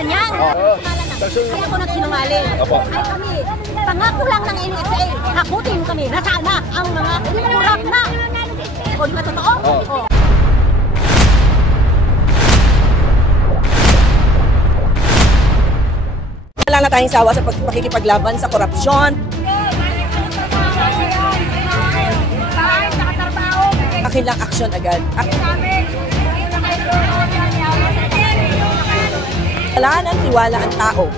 Malacanang. Kaya ako nagsinungaling. Ay kami, pangako lang ng NSA, hakutin kami na sana ang mga kurap na. O di ba totoo? Wala na tayong sawa sa pakikipaglaban sa korupsyon. Akin lang aksyon agad. Wala nang tiwala ang tao.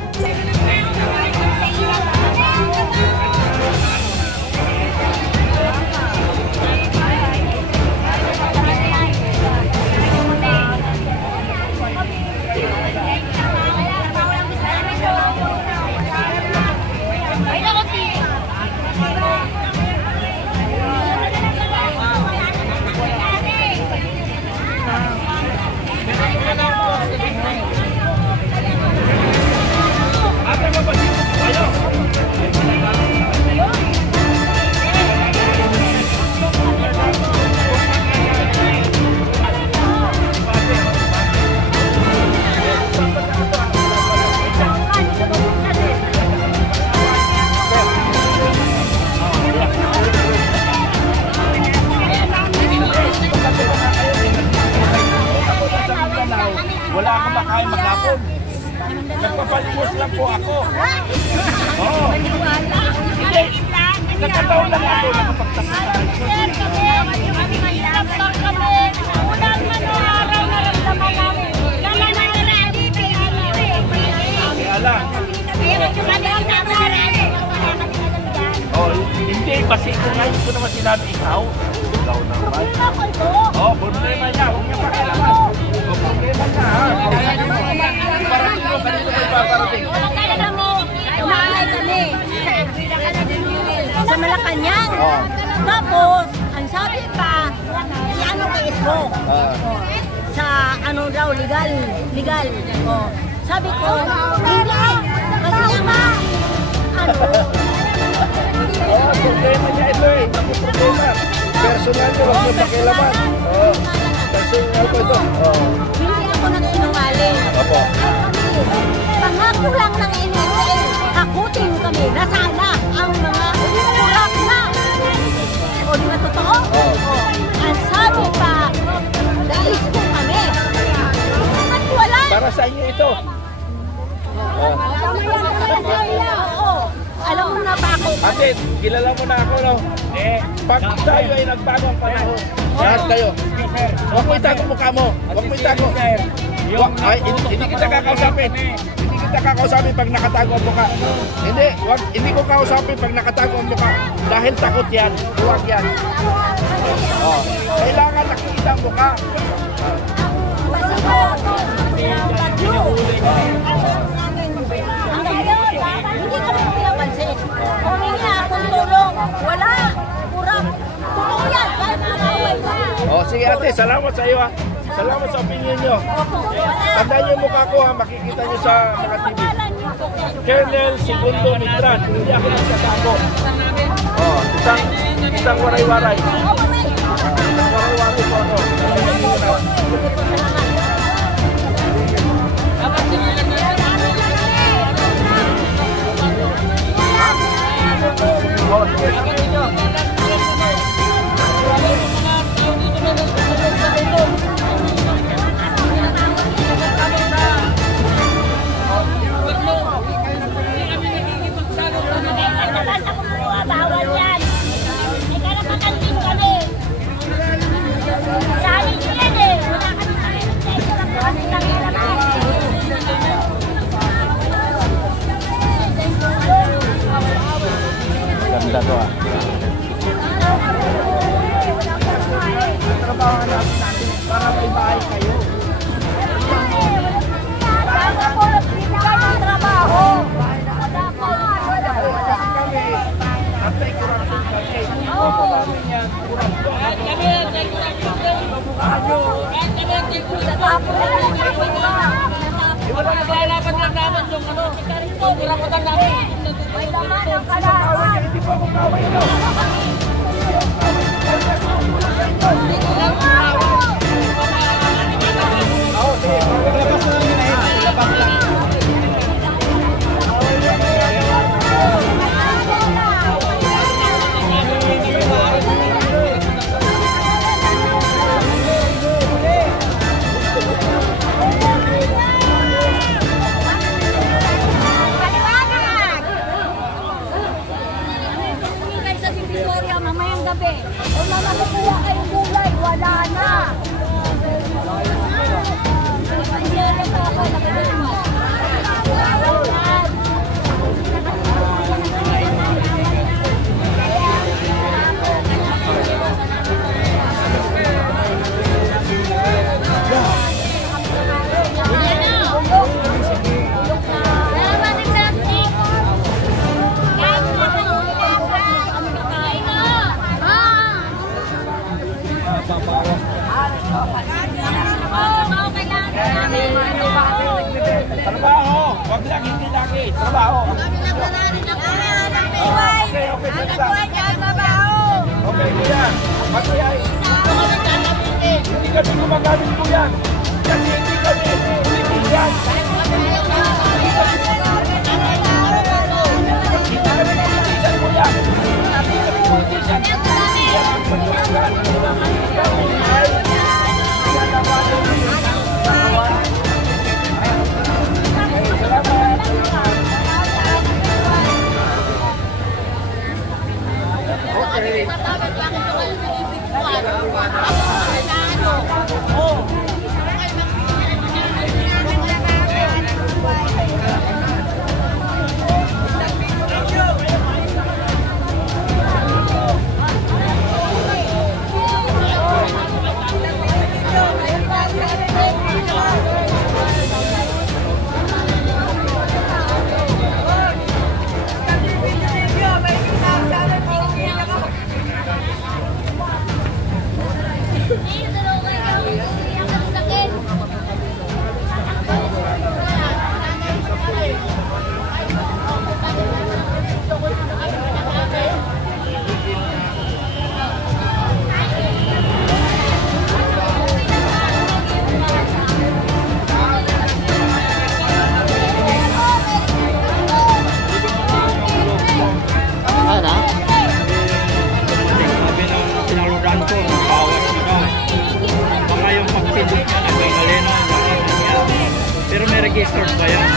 Wala akong makain maghapon. Nagpapalimos lang po ako. Oo. Hindi. Nagkataon lang ako. Nakapagtakas. Sir, kami mahirap kami. Unang araw na ramdaman namin. Naman na ready. Kaya hindi. Basi ko ngayon ko naman sinabi ikaw. Ikaw naman. Problema niya. Huwag niya pakialaman. Problema niya ha. Parating mo. Kanino may paparating? Kaya mo, umahay kami sa Malacanang. Tapos, ang sabi pa, i-ano kay Isko. Sa ano daw, legal. Sabi ko, hindi. Kasi ama, Problema niya ito eh. Problema. Personal niya, huwag niyo pakialaman. Personal ko ito. Hindi ako nagsinungaling. Pangako lang ng NSA, hakutin kami na sana ang mga kurap na. O di ba totoo? Ang sabi pa, nais ko kami. At wala. Para sa inyo ito. Alam mo na ba ako? Ate, kilala mo na ako, no? Pag tayo ay nagbago ang panahon. Lahat kayo. Huwag mo itago mukha mo. Huwag mo itago. Hindi kita kakausapin. Hindi kita kakausapin pag nakatago ang mukha. Hindi ko kausapin pag nakatago ang mukha. Dahil takot yan. Huwag yan. Kailangan nakikita ang mukha. Hindi kami pinapansin. Humingi akong tulong. Wala. Kurap. Tulong yan. Kahit nakaway ka. Sige ate, salamat sa iyo ha. Salamat sa opinion nyo. Tandaan nyo mukha ko ha. Makikita nyo sa mga TV. Colonel Segundo Mitran. Hindi ako nagtatago. Isang waray-waray. Isang waray-waray po ako. Bawal yan. May karapatan din kami. Sa amin yan eh. Wala kami sa amin. Ganda to ah. Trabaho natin para may bahay kayo. Wala po nagbibigay ng trabaho. Wala po. Anti-corruption kami. Wala naglalaban lang namin yung ano. Kurapatan namin. May laman ang kalaban. Hindi pa ako kaway no. Labas na lang yun eh. Labas lang. Wag lang, hindi lagi. Trabaho. Okay, salita. Okay, kuya. Kuya, hindi kami gumagamit po yan. Kasi hindi kami ulitin yan. Hindi kami politician po yan. Hindi kami politician. Pero may registered ba yan?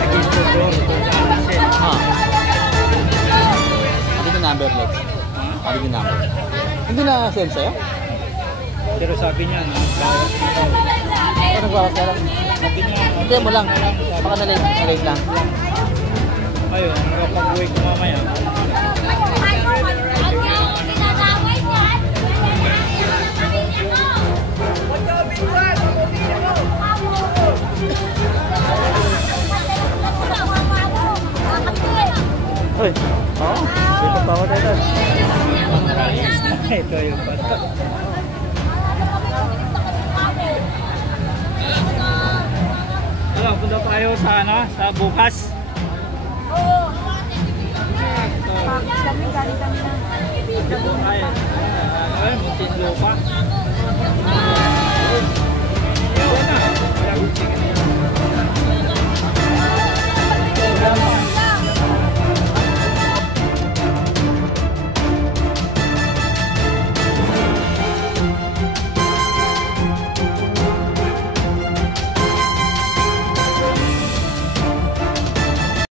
Registered doon. Hindi ko number, Lex. Hindi ko number. Hindi na send sa'yo? Pero sabi niya, bawas na daw. Ano nagbawas ka lang? Sabi niya, Hindi mo lang. Baka na-late lang. ayun, nakapag-uwi ko mamaya. Uy, oo. Dito pa ako dito. Ito yung bata. Wala, punta tayo sa ano, sa bukas. Ito tayo. Ay, Muntinlupa. Yun na.